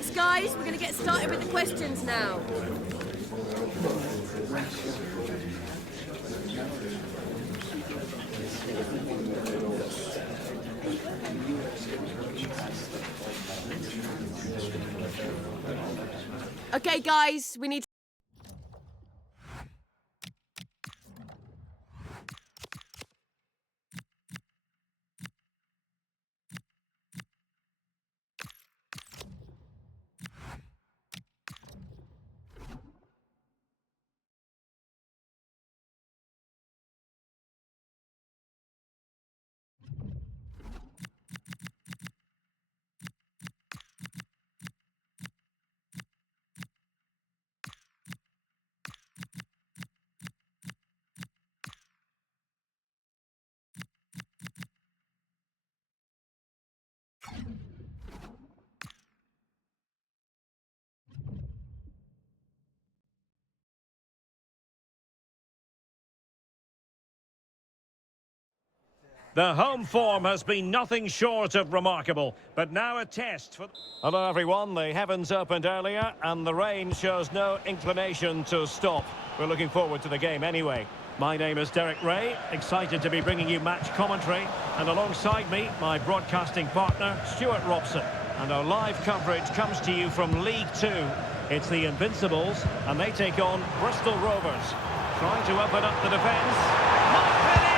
Thanks, guys. We're going to get started with the questions now. Okay, guys, we need... The home form has been nothing short of remarkable, but now a test for... Hello everyone, the heavens opened earlier and the rain shows no inclination to stop. We're looking forward to the game anyway. My name is Derek Ray, excited to be bringing you match commentary, and alongside me, my broadcasting partner, Stuart Robson. And our live coverage comes to you from League Two. It's the Invincibles, and they take on Bristol Rovers. Trying to open up the defence. Might finish!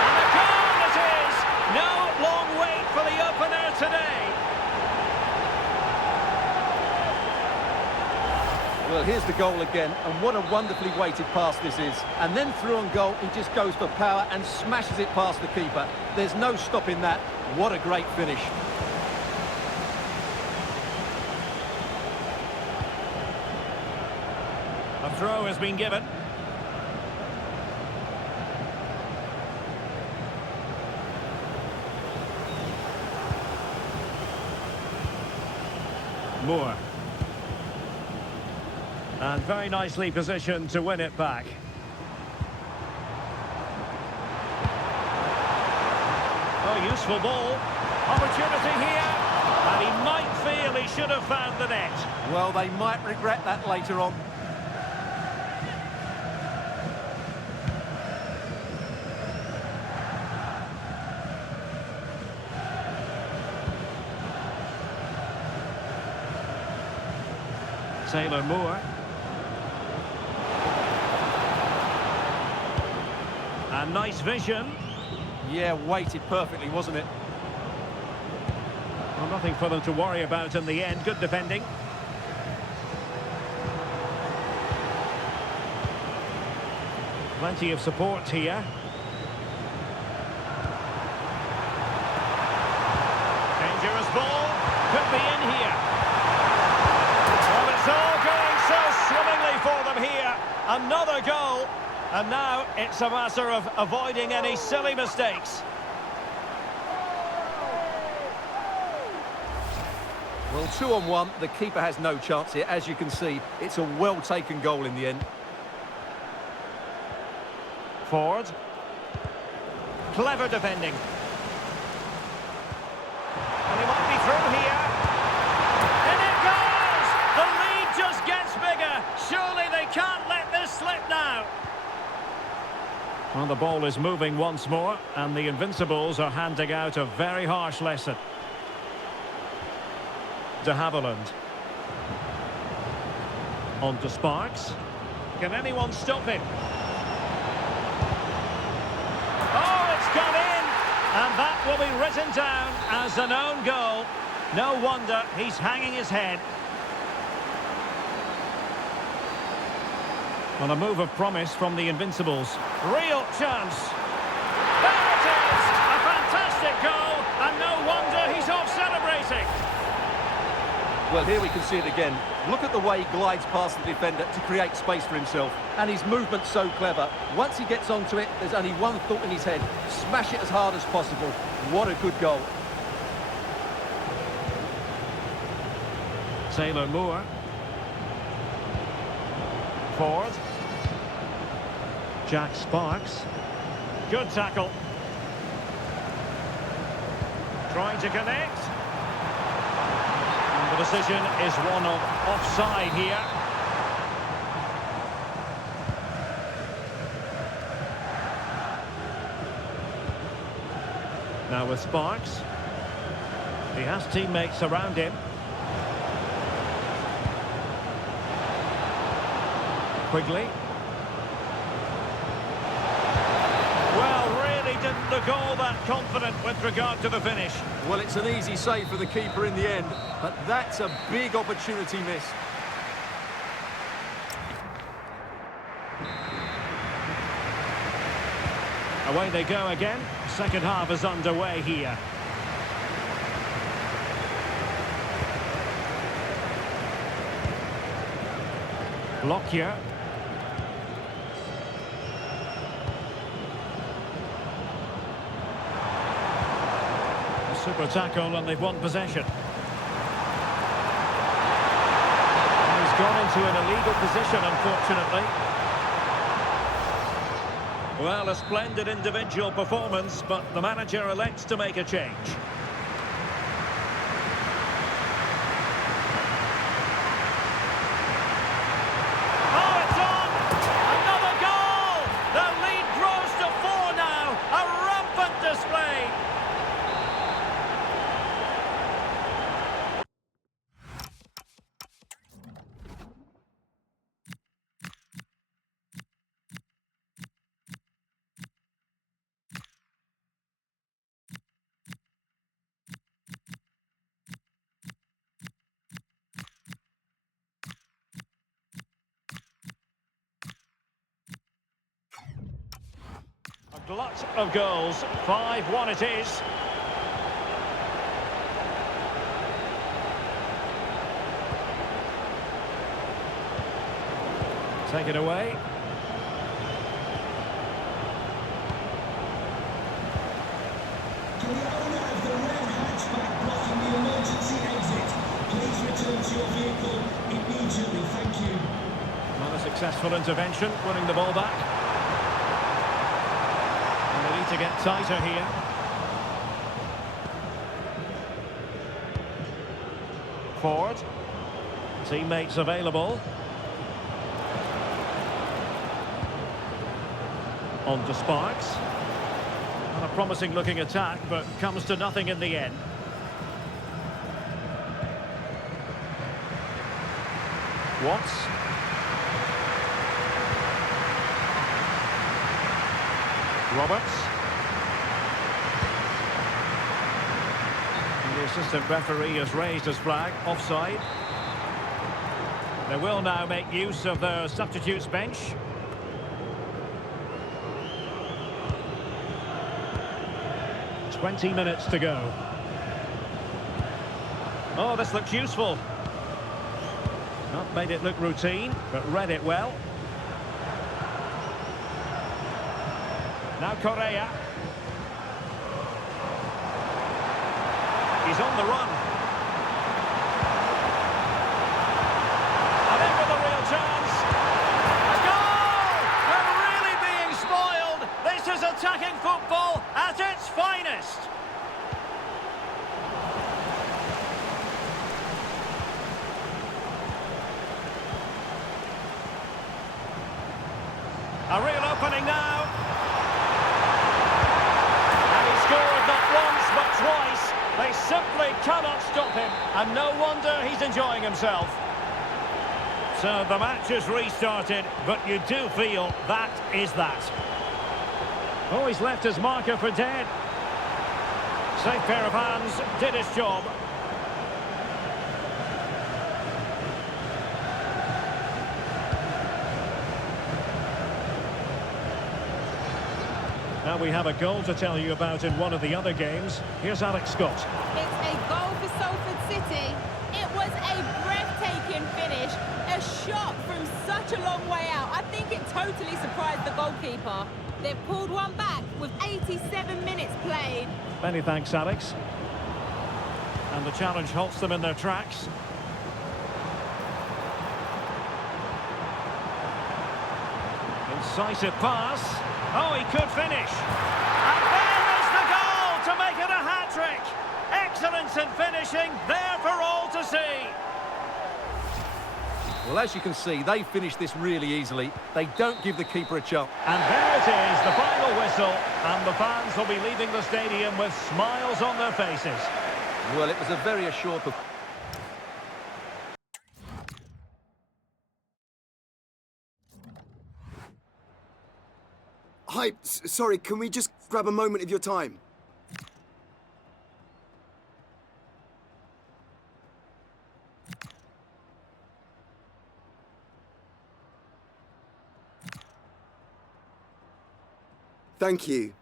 And a goal it is! No long wait for the opener today. Well, here's the goal again, and what a wonderfully weighted pass this is. And then through on goal, he just goes for power and smashes it past the keeper. There's no stopping that. What a great finish. A throw has been given. Moore. And very nicely positioned to win it back. Oh, useful ball. Opportunity here. And he might feel he should have found the net. Well, they might regret that later on. Taylor Moore. And nice vision. Yeah, weighted perfectly, wasn't it? Well, nothing for them to worry about in the end. Good defending. Plenty of support here. Dangerous ball. Could be in here. It's all going so swimmingly for them here. Another goal. And now it's a matter of avoiding any silly mistakes. Well, 2-on-1, the keeper has no chance here. As you can see, it's a well-taken goal in the end. Forward. Clever defending. And he might be through here. And it goes! The lead just gets bigger. Surely they can't let this slip now. Well, the ball is moving once more, and the Invincibles are handing out a very harsh lesson. De Havilland. On to Sparks. Can anyone stop him? Oh, it's gone in! And that will be written down as an own goal. No wonder he's hanging his head. Well, a move of promise from the Invincibles. Real chance. There it is! A fantastic goal, and no wonder he's off celebrating. Well, here we can see it again. Look at the way he glides past the defender to create space for himself. And his movement's so clever. Once he gets onto it, there's only one thought in his head. Smash it as hard as possible. What a good goal. Taylor Moore. Forward. Jack Sparks. Good tackle. Trying to connect. But decision is one of offside here. Now with Sparks. He has teammates around him. Quigley. Well, really didn't look all that confident with regard to the finish. Well, it's an easy save for the keeper in the end, but that's a big opportunity miss. Away they go again. Second half is underway here. Lockyer. A super tackle and they've won possession. And he's gone into an illegal position, unfortunately. Well, a splendid individual performance, but the manager elects to make a change. Oh, it's on! Another goal! The lead grows to 4 now. A rampant display. A glut of goals. 5-1 it is. Take it away. To the owner of the red hatchback blocking the emergency exit, please return to your vehicle immediately. Thank you. Not a successful intervention, winning the ball back. And they need to get tighter here. Forward. Teammates available. On to Sparks. And a promising looking attack, but comes to nothing in the end. Watts. Roberts. And the assistant referee has raised his flag, offside. They will now make use of their substitutes bench. "20 minutes to go. Oh, this looks useful. Not made it look routine, but read it well. Now Correa. He's on the run. And in with a real chance. A goal! They're really being spoiled. This is attacking football at its finest. A real opening now. And he scored not once but twice. They simply cannot stop him. And no wonder he's enjoying himself. So the match is restarted, but you do feel that is that. Oh, he's left his marker for dead. Safe pair of hands, did his job. Now we have a goal to tell you about in one of the other games. Here's Alex Scott. It's a goal for Salford City. It was a breathtaking finish. A shot from such a long way out. I think it totally surprised the goalkeeper. They've pulled one back with 87 minutes played. Many thanks, Alex. And the challenge halts them in their tracks. Incisive pass. Oh, he could finish. And there is the goal to make it a hat-trick. Excellence in finishing, there for all to see. Well, as you can see, they finished this really easily. They don't give the keeper a chance. And there it is, the final whistle, and the fans will be leaving the stadium with smiles on their faces. Well, it was a very assured performance. Hi, sorry, can we just grab a moment of your time? Thank you.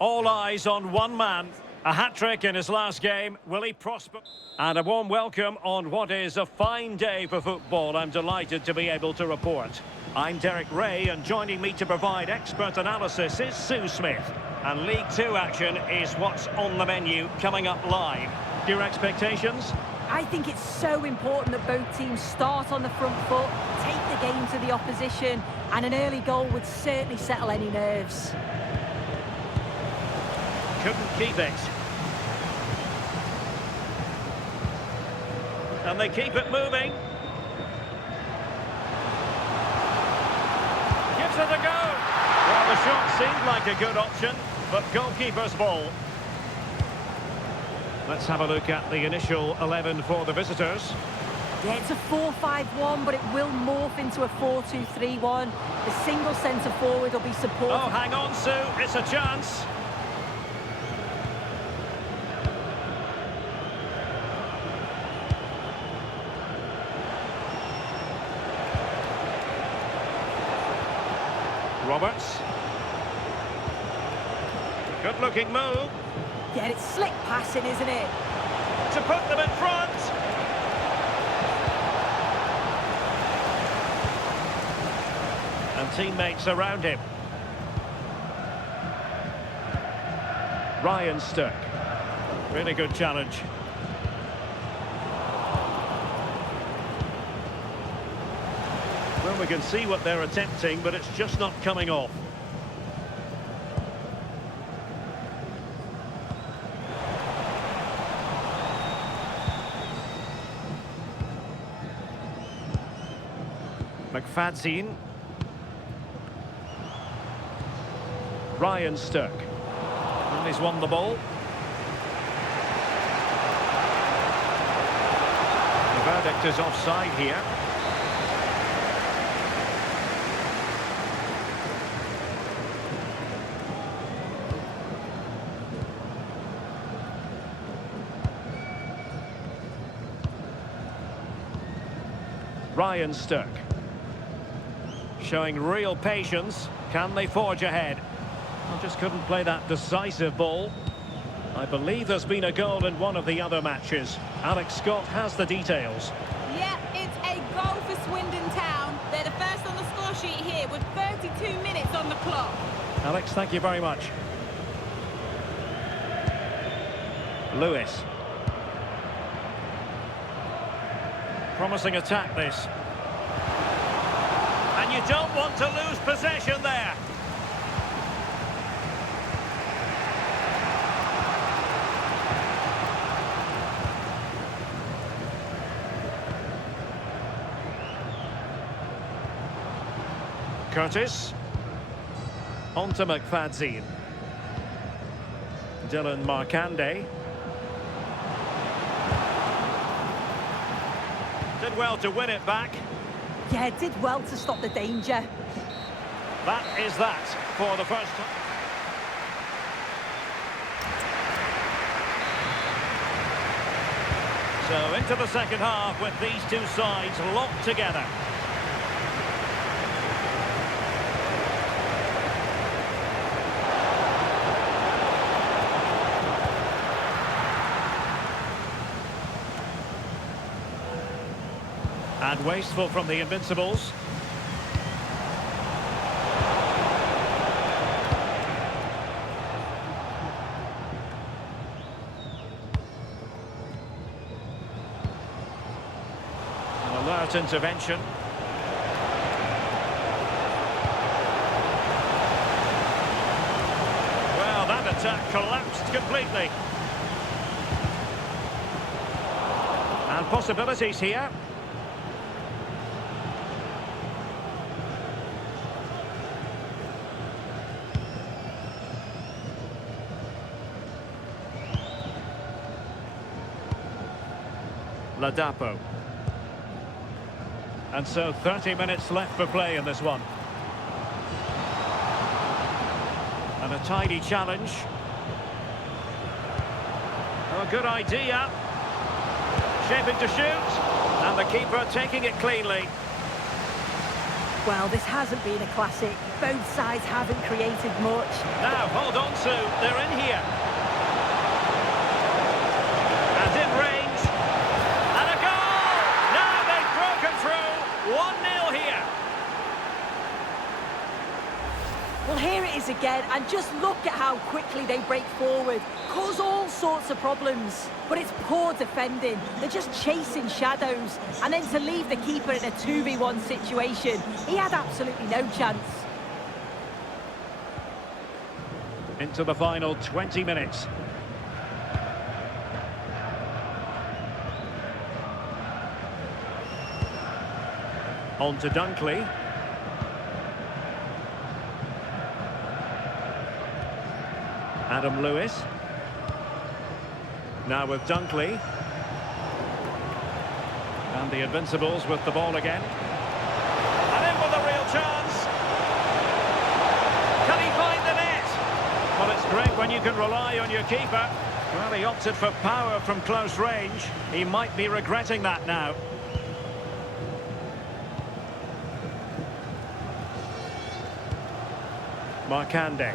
All eyes on one man. A hat-trick in his last game. Will he prosper? And a warm welcome on what is a fine day for football. I'm delighted to be able to report. I'm Derek Ray, and joining me to provide expert analysis is Sue Smith. And League Two action is what's on the menu coming up live. Your expectations? I think it's so important that both teams start on the front foot, take the game to the opposition, and an early goal would certainly settle any nerves. Couldn't keep it. And they keep it moving. Gives it a go. Well, the shot seemed like a good option, but goalkeeper's ball. Let's have a look at the initial 11 for the visitors. Yeah, it's a 4-5-1, but it will morph into a 4-2-3-1. The single centre forward will be supported. Oh, hang on, Sue. It's a chance. Roberts. Good-looking move. Yeah, it's slick passing, isn't it? To put them in front. And teammates around him. Ryan Stirk. Really good challenge. Well, we can see what they're attempting, but it's just not coming off. McFadzean. Ryan Stirk. And he's won the ball. The verdict is offside here. Ryan Stirk. Showing real patience. Can they forge ahead? I just couldn't play that decisive ball. I believe there's been a goal in one of the other matches. Alex Scott has the details. Yeah, it's a goal for Swindon Town. They're the first on the score sheet here with 32 minutes on the clock. Alex, thank you very much. Lewis. Promising attack, this. And you don't want to lose possession there. Curtis. On to McFadzean. Dylan Markande. Did well to win it back. Yeah, did well to stop the danger. That is that for the first time. So into the second half with these two sides locked together. And wasteful from the Invincibles. An alert intervention. Well, that attack collapsed completely. And possibilities here. Ladapo. And so 30 minutes left for play in this one. And a tidy challenge. Oh, good idea. Shaping to shoot. And the keeper taking it cleanly. Well, this hasn't been a classic. Both sides haven't created much. Now, hold on, Sue. They're in here. And in range. 1-0 here. Well, here it is again, and just look at how quickly they break forward. Cause all sorts of problems. But it's poor defending. They're just chasing shadows. And then to leave the keeper in a 2v1 situation, he had absolutely no chance. Into the final 20 minutes. On to Dunkley. Adam Lewis. Now with Dunkley. And the Invincibles with the ball again. And in with a real chance. Can he find the net? Well, it's great when you can rely on your keeper. Well, he opted for power from close range. He might be regretting that now. Markande.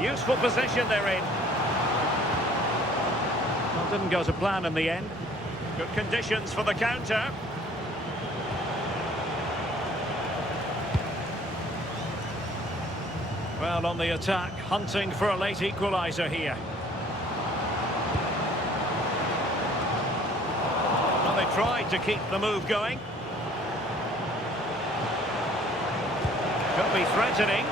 Useful position they're in. Well, didn't go to plan in the end. Good conditions for the counter. Well, on the attack, hunting for a late equaliser here. Well, they tried to keep the move going. Could be threatening.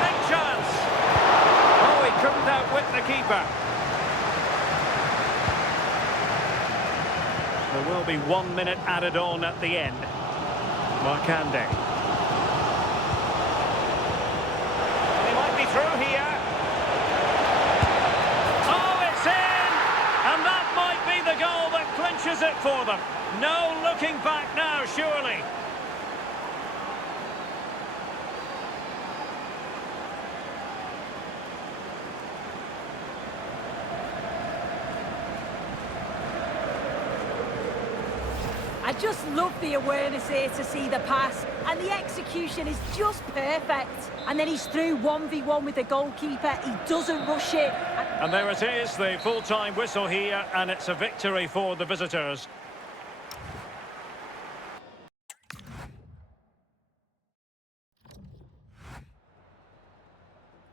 Big chance. Oh, he couldn't outwit the keeper. There will be 1 minute added on at the end. Markande. He might be through here. Oh, it's in! And that might be the goal that clinches it for them. No looking back now, surely. I just love the awareness here to see the pass, and the execution is just perfect. And then he's through 1v1 with the goalkeeper. He doesn't rush it. And there it is, the full-time whistle here, and it's a victory for the visitors.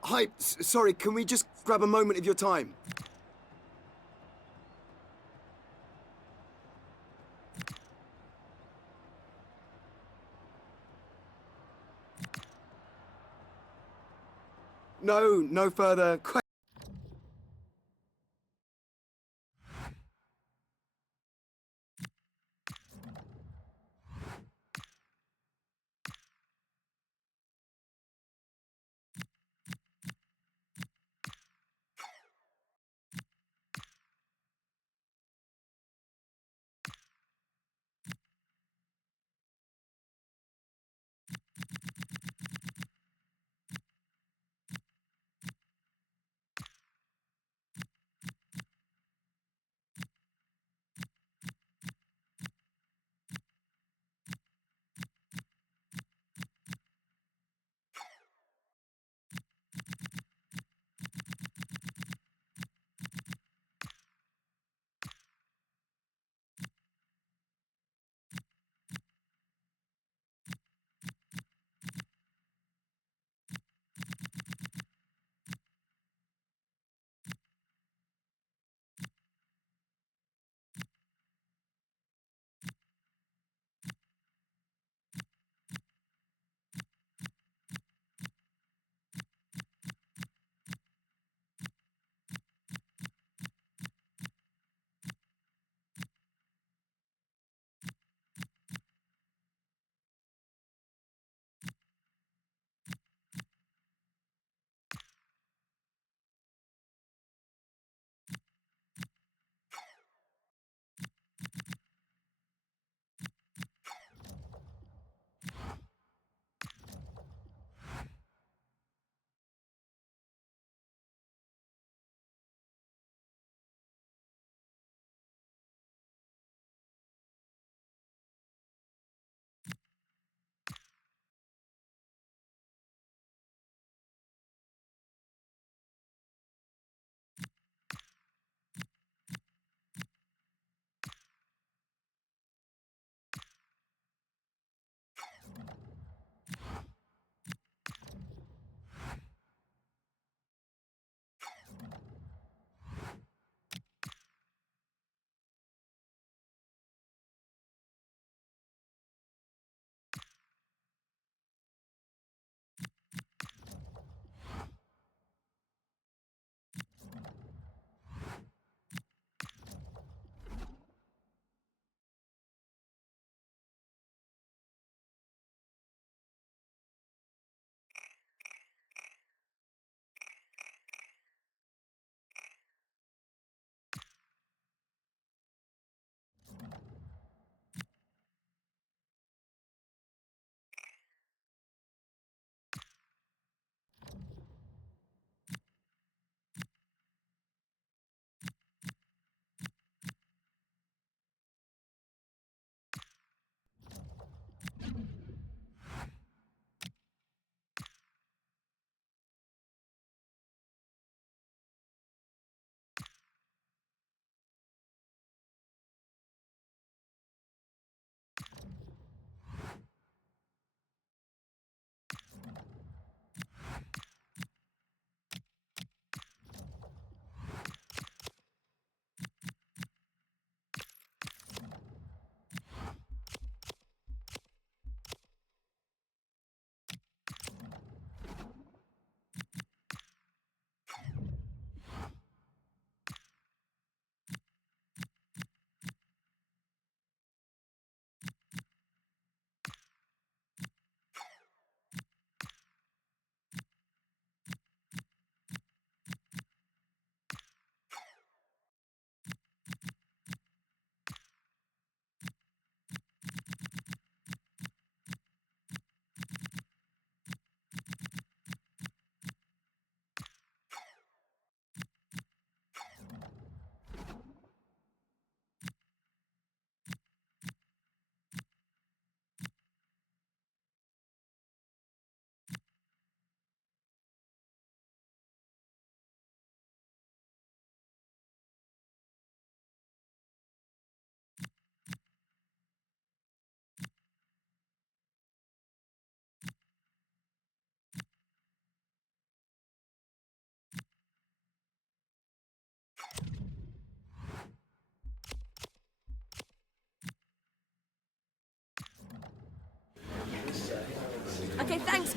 Hi, sorry, can we just grab a moment of your time? No further questions.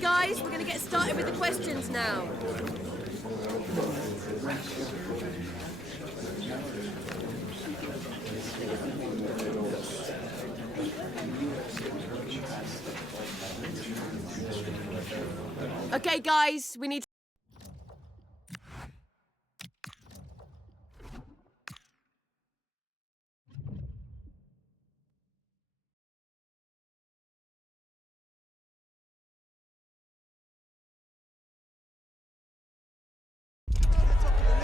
guys, we're going to get started with the questions now. Okay, guys, we need...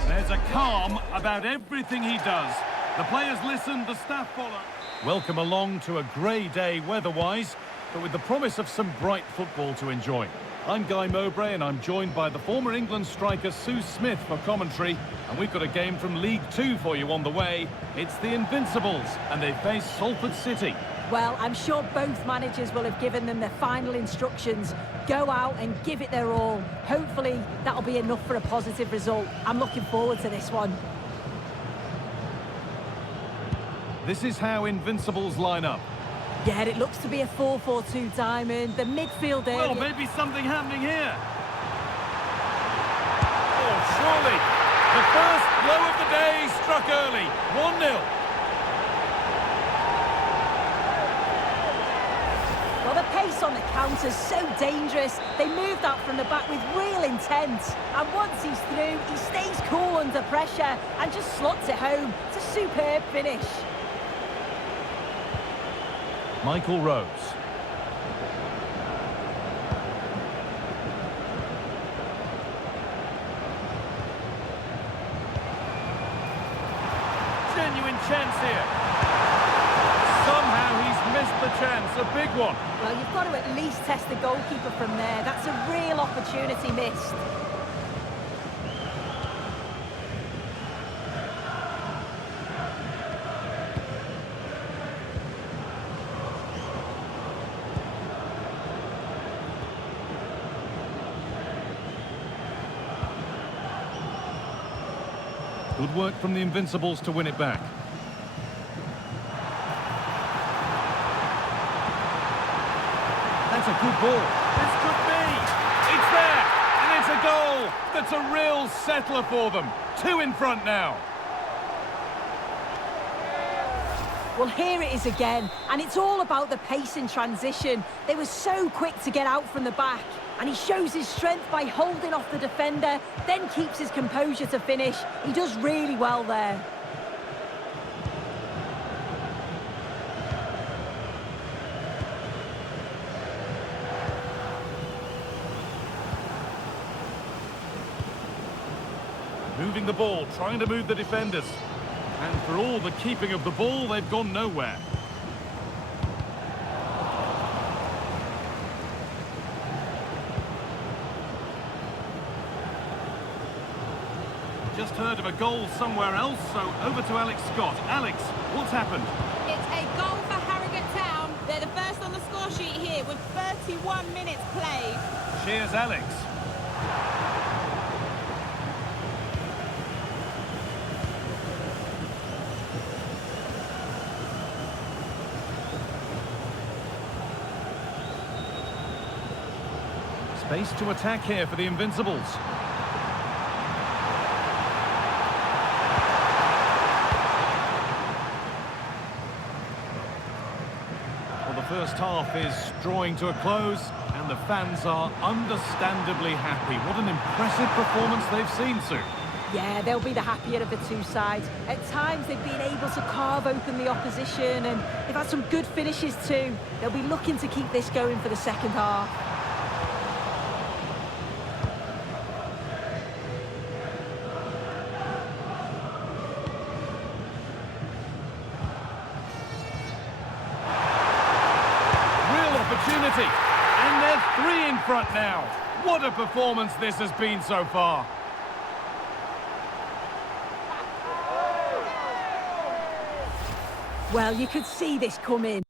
There's a calm about everything he does. The players listen, the staff follow. Welcome along to a grey day weather-wise, but with the promise of some bright football to enjoy. I'm Guy Mowbray and I'm joined by the former England striker Sue Smith for commentary. And we've got a game from League Two for you on the way. It's the Invincibles and they face Salford City. Well, I'm sure both managers will have given them their final instructions. Go out and give it their all. Hopefully, that'll be enough for a positive result. I'm looking forward to this one. This is how Invincibles line up. Yeah, it looks to be a 4-4-2 diamond. The midfield area... Well, maybe something happening here. Oh, surely. The first blow of the day struck early. 1-0. Well, the pace on the counter's so dangerous. They moved out from the back with real intent. And once he's through, he stays cool under pressure and just slots it home. It's a superb finish. Michael Rose. Genuine chance here. Somehow he's missed the chance, a big one. Well, you've got to at least test the goalkeeper from there. That's a real opportunity missed. Good work from the Invincibles to win it back. That's a good ball. This could be. It's there. And it's a goal. That's a real settler for them. 2 in front now. Well, here it is again, and it's all about the pace in transition. They were so quick to get out from the back, and he shows his strength by holding off the defender, then keeps his composure to finish. He does really well there. Moving the ball, trying to move the defenders. And for all the keeping of the ball, they've gone nowhere. Just heard of a goal somewhere else, so over to Alex Scott. Alex, what's happened? It's a goal for Harrogate Town. They're the first on the score sheet here with 31 minutes played. Cheers, Alex. Space to attack here for the Invincibles. Well, the first half is drawing to a close, and the fans are understandably happy. What an impressive performance they've seen, Sue. Yeah, they'll be the happier of the two sides. At times, they've been able to carve open the opposition, and they've had some good finishes too. They'll be looking to keep this going for the second half. Opportunity, and they're 3 in front now. What a performance this has been so far. Well, you could see this coming.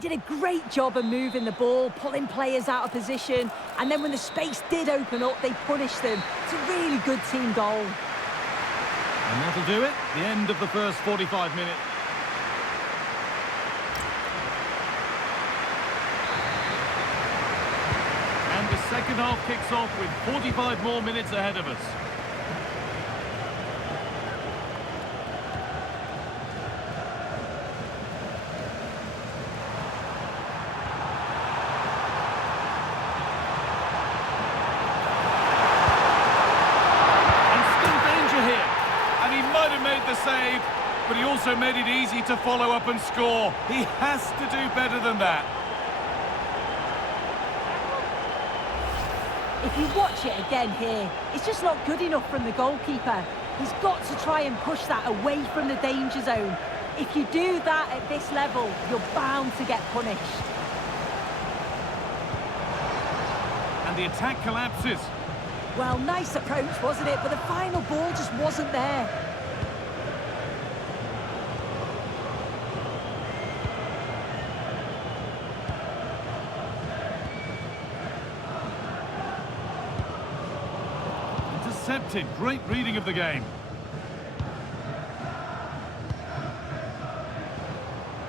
did a great job of moving the ball, pulling players out of position, and then when the space did open up, they punished them. It's a really good team goal. And that'll do it. The end of the first 45 minutes. And the second half kicks off with 45 more minutes ahead of us. Made the save, but he also made it easy to follow up and score. He has to do better than that. If you watch it again here, it's just not good enough from the goalkeeper. He's got to try and push that away from the danger zone. If you do that at this level, you're bound to get punished. And the attack collapses. Well, nice approach, wasn't it? But the final ball just wasn't there. Intercepted. Great reading of the game.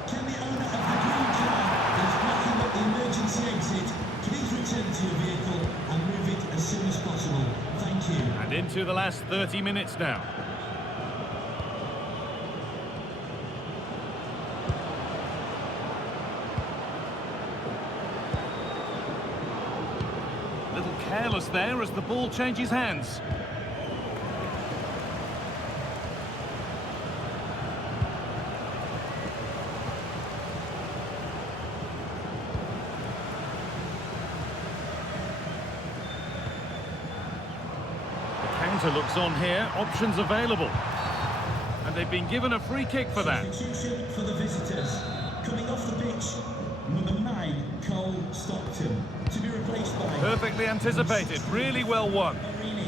Can the owner of the green car that is blocking up the emergency exit please return to your vehicle and move it as soon as possible? Thank you. And into the last 30 minutes now. A little careless there as the ball changes hands. Looks on here, options available. And they've been given a free kick for that. Substitution for the visitors. Coming off the pitch, number 9, Cole Stockton. To be replaced by... Perfectly anticipated, really well won. Marini.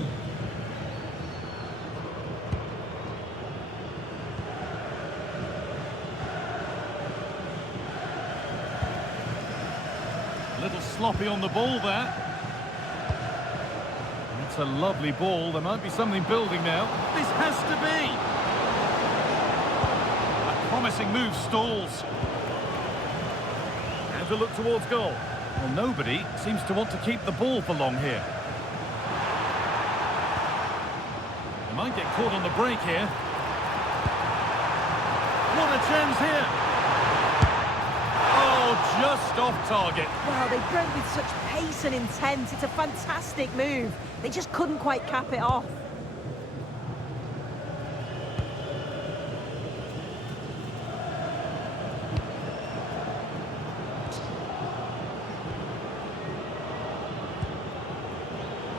A little sloppy on the ball there. It's a lovely ball. There might be something building now. This has to be! A promising move stalls. Now to look towards goal. Well, nobody seems to want to keep the ball for long here. They might get caught on the break here. What a chance here! Oh, just off target. Well, they broke with such pace and intent. It's a fantastic move. They just couldn't quite cap it off.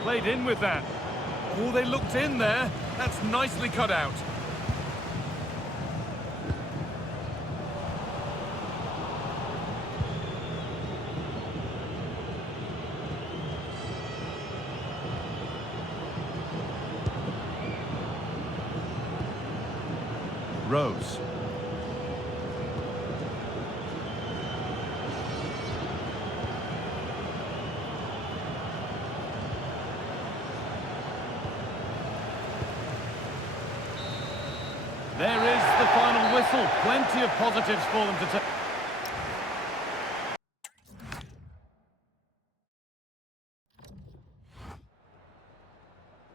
Played in with that. Oh, they looked in there. That's nicely cut out. Rose. There is the final whistle. Plenty of positives for them to take.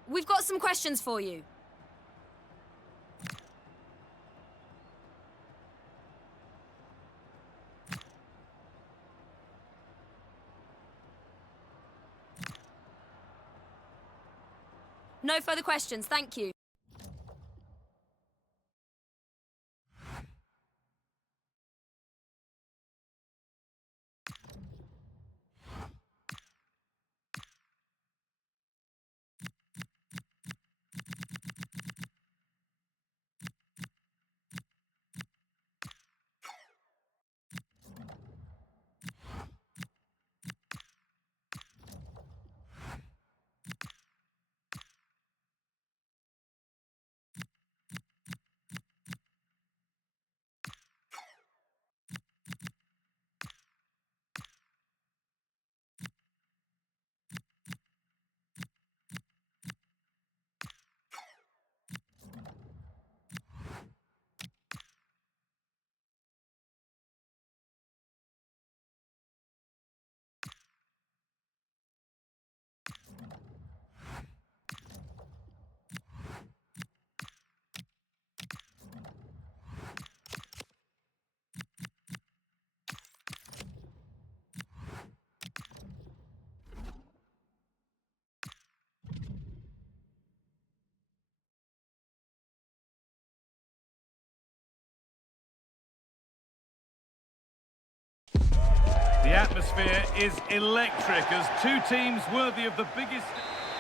We've got some questions for you. No further questions, thank you. atmosphere is electric as two teams worthy of the biggest...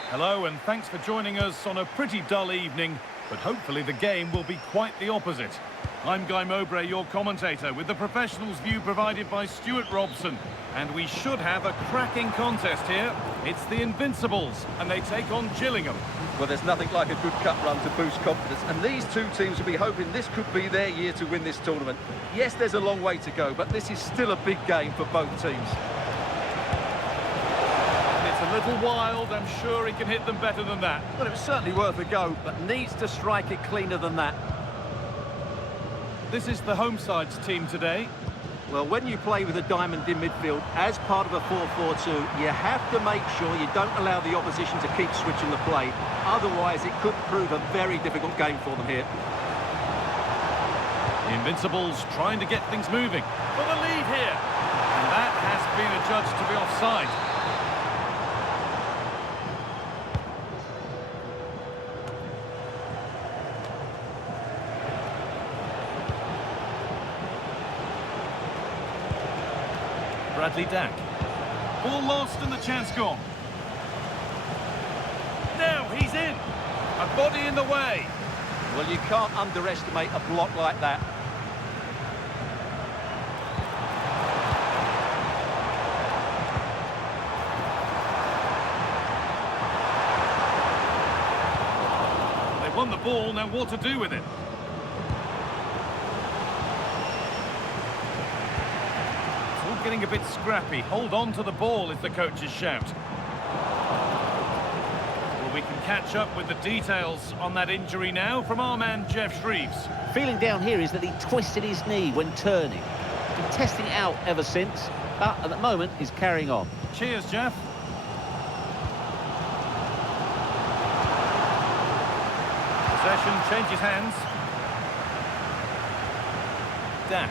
Hello and thanks for joining us on a pretty dull evening, but hopefully the game will be quite the opposite. I'm Guy Mowbray, your commentator, with the professionals' view provided by Stuart Robson. And we should have a cracking contest here. It's the Invincibles, and they take on Gillingham. Well, there's nothing like a good cup run to boost confidence, and these two teams will be hoping this could be their year to win this tournament. Yes, there's a long way to go, but this is still a big game for both teams. It's a little wild. I'm sure he can hit them better than that. Well, it was certainly worth a go, but needs to strike it cleaner than that. This is the home side's team today. Well, when you play with a diamond in midfield as part of a 4-4-2, you have to make sure you don't allow the opposition to keep switching the play. Otherwise, it could prove a very difficult game for them here. The Invincibles trying to get things moving for the lead here. And that has been adjudged to be offside. Bradley Dack. Ball lost and the chance gone. Now he's in. A body in the way. Well, you can't underestimate a block like that. They won the ball, now what to do with it? Getting a bit scrappy. Hold on to the ball is the coach's shout. Well, we can catch up with the details on that injury now from our man Jeff Shreves. Feeling down here is that he twisted his knee when turning. Been testing it out ever since, but at the moment he's carrying on. Cheers, Jeff. Possession changes hands. Dack.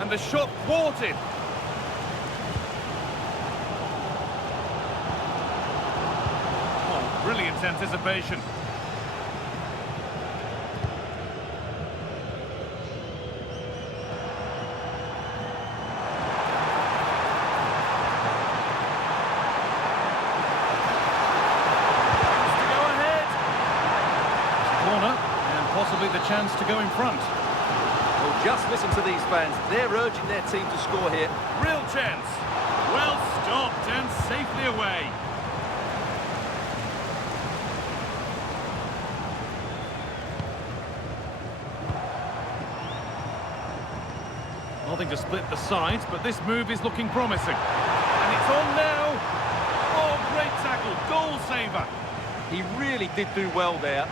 And the shot thwarted. Oh, brilliant anticipation. To go ahead. Corner, and possibly the chance to go in front. Well, just listen to these fans. They're urging their team to score here. Real chance. Well stopped and safely away. Nothing to split the sides, but this move is looking promising. And it's on now. Oh, great tackle. Goal saver. He really did do well there.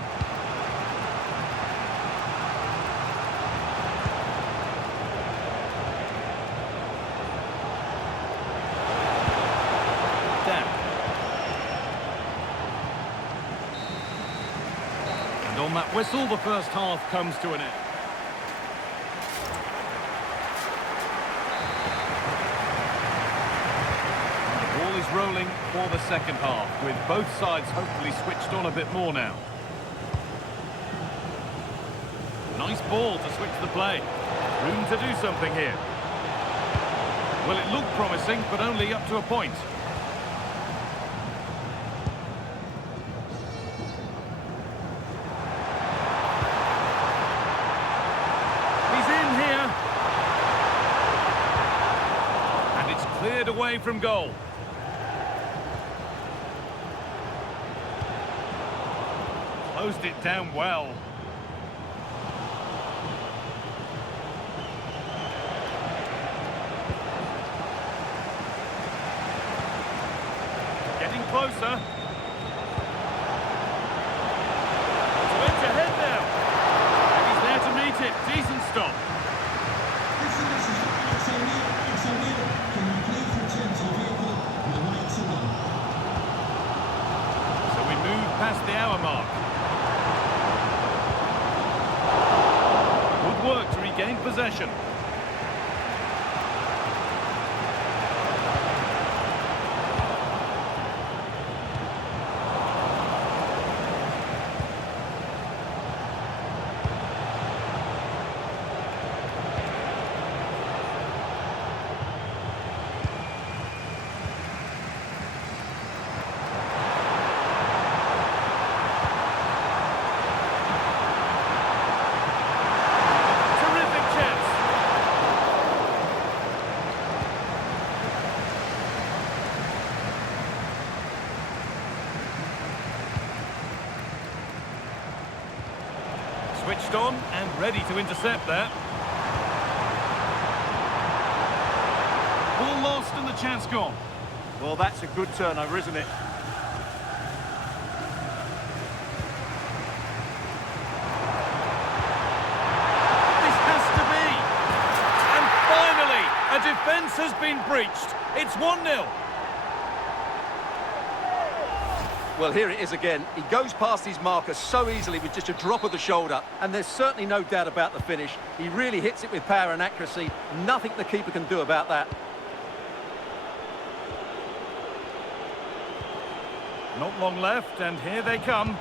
And on that whistle, the first half comes to an end. The ball is rolling for the second half, with both sides hopefully switched on a bit more now. Nice ball to switch the play. Room to do something here. Well, it looked promising, but only up to a point. Cleared away from goal. Closed it down well. Getting closer. To edge ahead now. And he's there to meet it. Decent stop. Past the hour mark. Good work to regain possession. switched on and ready to intercept that. Ball lost and the chance gone. Well, that's a good turnover, isn't it? This has to be. And finally, a defence has been breached. It's 1-0. Well, here it is again. He goes past his marker so easily with just a drop of the shoulder, and there's certainly no doubt about the finish. He really hits it with power and accuracy. Nothing the keeper can do about that. Not long left, and here they come.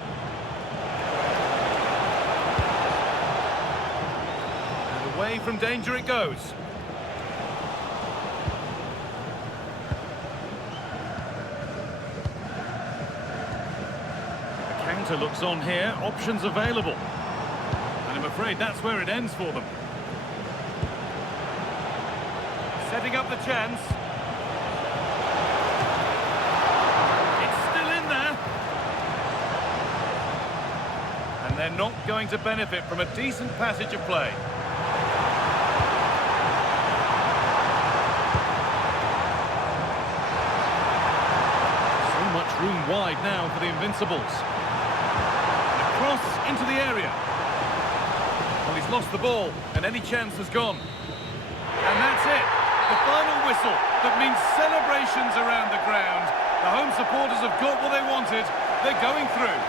And away from danger it goes. The counter looks on here, options available. And I'm afraid that's where it ends for them. Setting up the chance. And they're not going to benefit from a decent passage of play. So much room wide now for the Invincibles. Across into the area. Well, he's lost the ball, and any chance has gone. And that's it. The final whistle that means celebrations around the ground. The home supporters have got what they wanted. They're going through.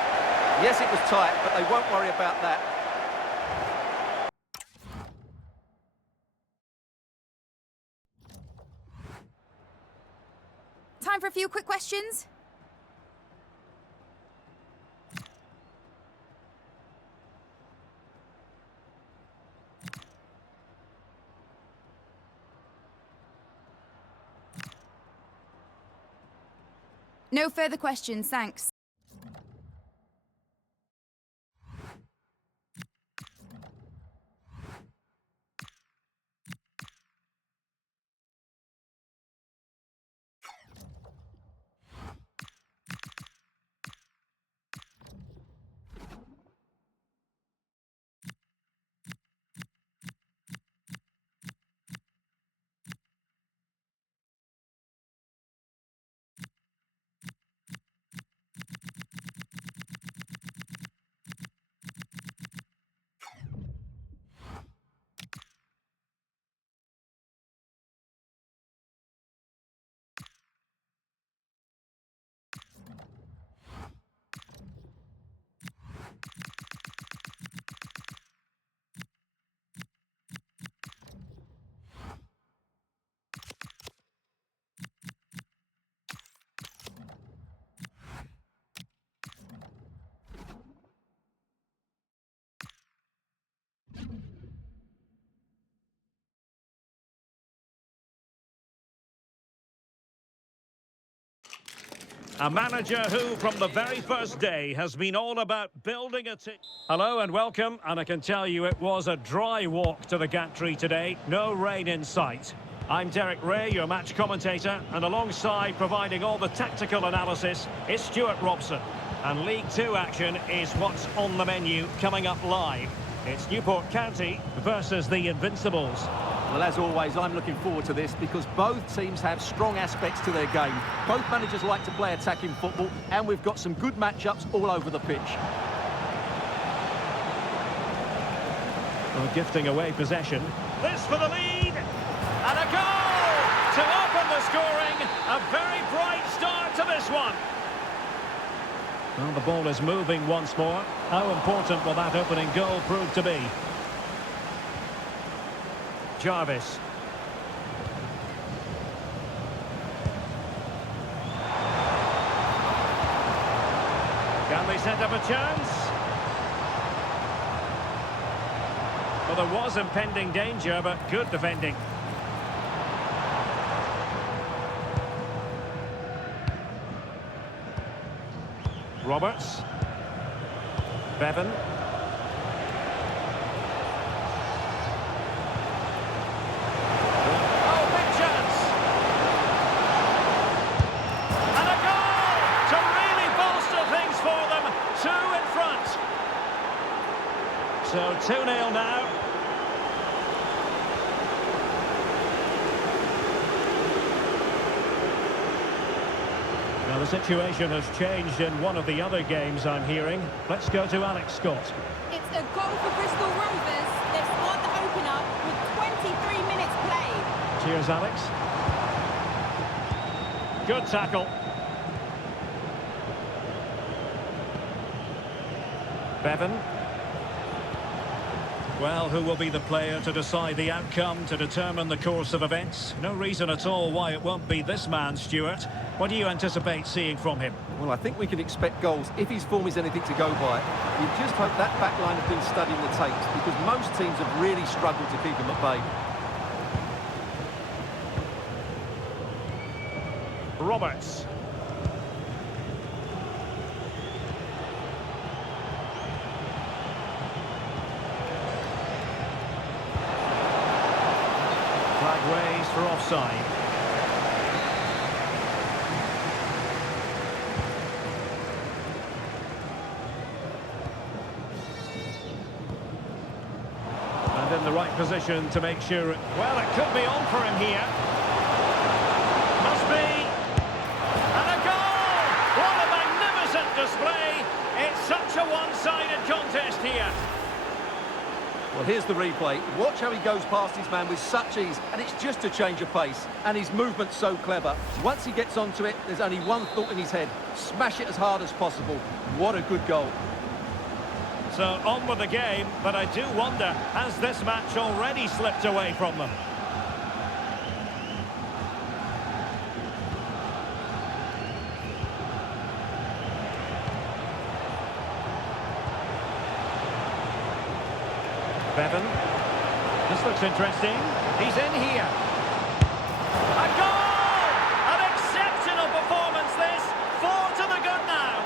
Yes, it was tight, but they won't worry about that. Time for a few quick questions. No further questions, thanks. A manager who, from the very first day, has been all about building a team. Hello and welcome, and I can tell you it was a dry walk to the gantry today. No rain in sight. I'm Derek Ray, your match commentator, and alongside providing all the tactical analysis is Stuart Robson. And League Two action is what's on the menu coming up live. It's Newport County versus the Invincibles. Well, as always, I'm looking forward to this because both teams have strong aspects to their game. Both managers like to play attacking football, and we've got some good matchups all over the pitch. Well, gifting away possession. This for the lead! And a goal to open the scoring. A very bright start to this one. Well, the ball is moving once more. How important will that opening goal prove to be? Jarvis. Can they set up a chance? Well, there was impending danger, but good defending. Roberts. Bevan. Oh, big chance! And a goal to really bolster things for them. Two in front. So 2-0 now. Now the situation has changed in one of the other games I'm hearing. Let's go to Alex Scott. It's a goal for Bristol Rovers. They've scored the opener with 23 minutes played. Cheers, Alex. Good tackle. Bevan. Well, who will be the player to decide the outcome, to determine the course of events? No reason at all why it won't be this man, Stuart. What do you anticipate seeing from him? Well, I think we can expect goals if his form is anything to go by. You just hope that back line have been studying the tapes, because most teams have really struggled to keep him at bay. Roberts. Flag raised for offside. And in the right position to make sure... Well, it could be on for him here. Must be. And a goal! What a magnificent display! It's such a one-sided contest here. Well, here's the replay. Watch how he goes past his man with such ease, and it's just a change of pace. And his movement's so clever. Once he gets onto it, there's only one thought in his head. Smash it as hard as possible. What a good goal. So on with the game, but I do wonder, has this match already slipped away from them? Bevan. This looks interesting. He's in here. A goal! An exceptional performance this. 4 to the good now.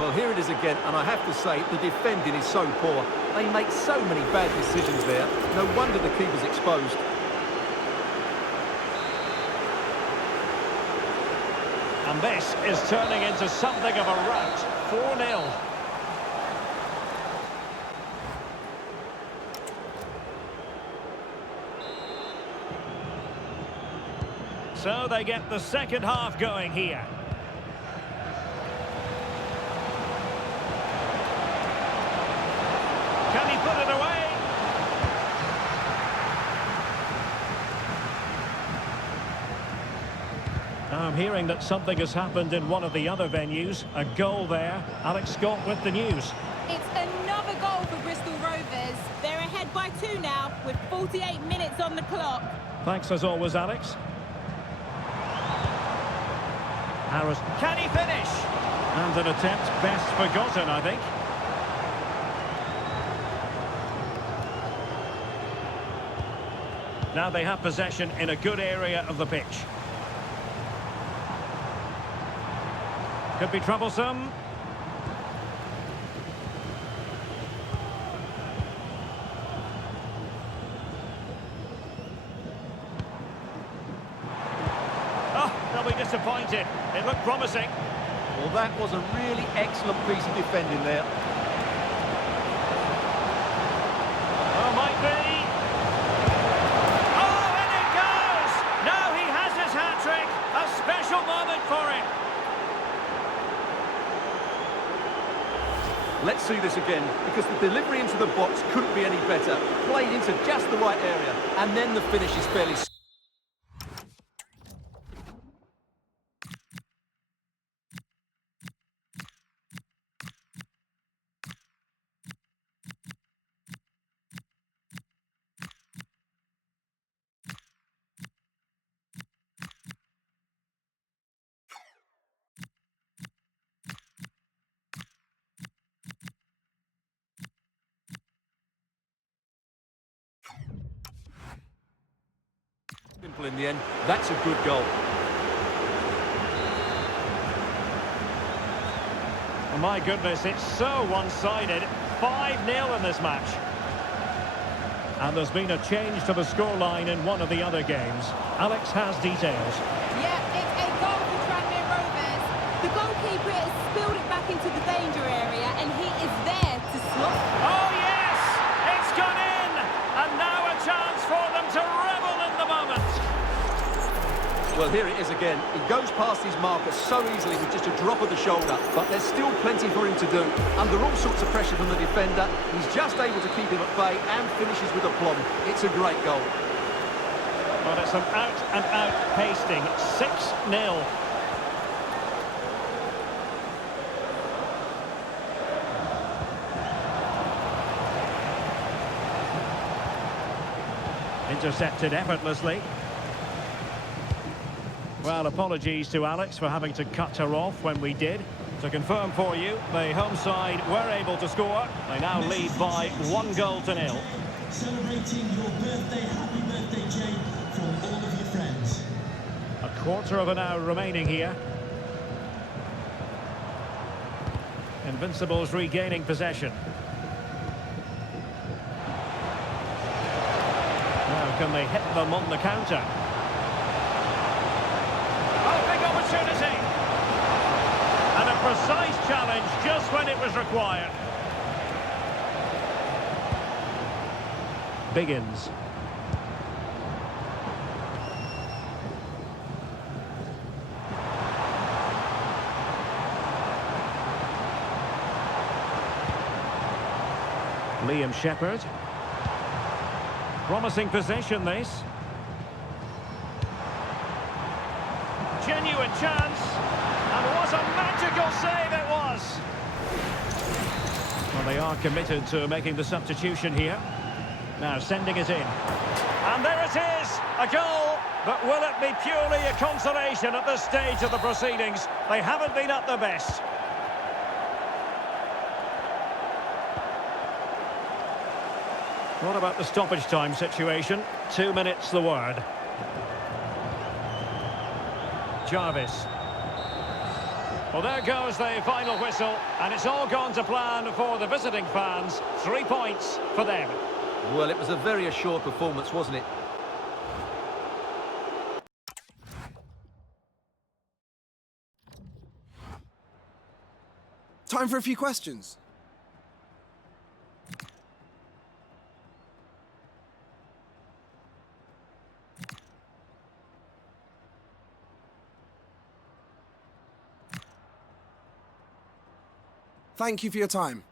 Well, here it is again, and I have to say, the defending is so poor. They make so many bad decisions there. No wonder the keeper's exposed. And this is turning into something of a rout. 4-0. So they get the second half going here. Can he put it away? Now I'm hearing that something has happened in one of the other venues. A goal there. Alex Scott with the news. It's another goal for Bristol Rovers. They're ahead by 2 now, with 48 minutes on the clock. Thanks as always, Alex. Harris, can he finish? And an attempt best forgotten, I think. Now they have possession in a good area of the pitch. Could be troublesome. They'll be disappointed. It looked promising. Well, that was a really excellent piece of defending there. Oh, might be. Oh, and it goes! Now he has his hat-trick. A special moment for him. Let's see this again, because the delivery into the box couldn't be any better. Played into just the right area, and then the finish is fairly... simple in the end. That's a good goal. Oh, my goodness, it's so one-sided. 5-0 in this match. And there's been a change to the scoreline in one of the other games. Alex has details. Yeah, it's a goal for Tranmere Rovers. The goalkeeper has spilled it back into the danger area, and he is there to Oh, yes! It's gone in! And now a chance for them to revel in the moment. Well, here it is again. He goes past his marker so easily with just a drop of the shoulder, but there's still plenty for him to do. Under all sorts of pressure from the defender, he's just able to keep him at bay and finishes with aplomb. It's a great goal. Well, it's an out-and-out pasting. 6-0. Intercepted effortlessly. Well, apologies to Alex for having to cut her off when we did. To confirm for you, the home side were able to score. They now lead by 1-0. Celebrating your birthday, happy birthday, Jay, from all of your friends. A quarter of an hour remaining here. Invincibles regaining possession. Now can they hit them on the counter? Oh, big opportunity! And a precise challenge just when it was required. Biggins. Liam Shepherd. Promising possession, this. Genuine chance. And what a magical save it was. Well, they are committed to making the substitution here. Now sending it in. And there it is, a goal. But will it be purely a consolation at this stage of the proceedings? They haven't been at their best. What about the stoppage time situation? 2 minutes the word. Jarvis. Well, there goes the final whistle, and it's all gone to plan for the visiting fans. 3 points for them. Well, it was a very assured performance, wasn't it? Time for a few questions. Thank you for your time.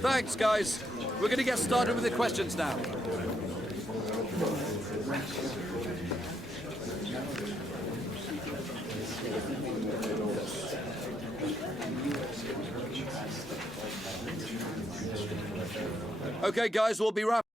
Thanks, guys. We're going to get started with the questions now. Okay, guys, we'll be wrapping.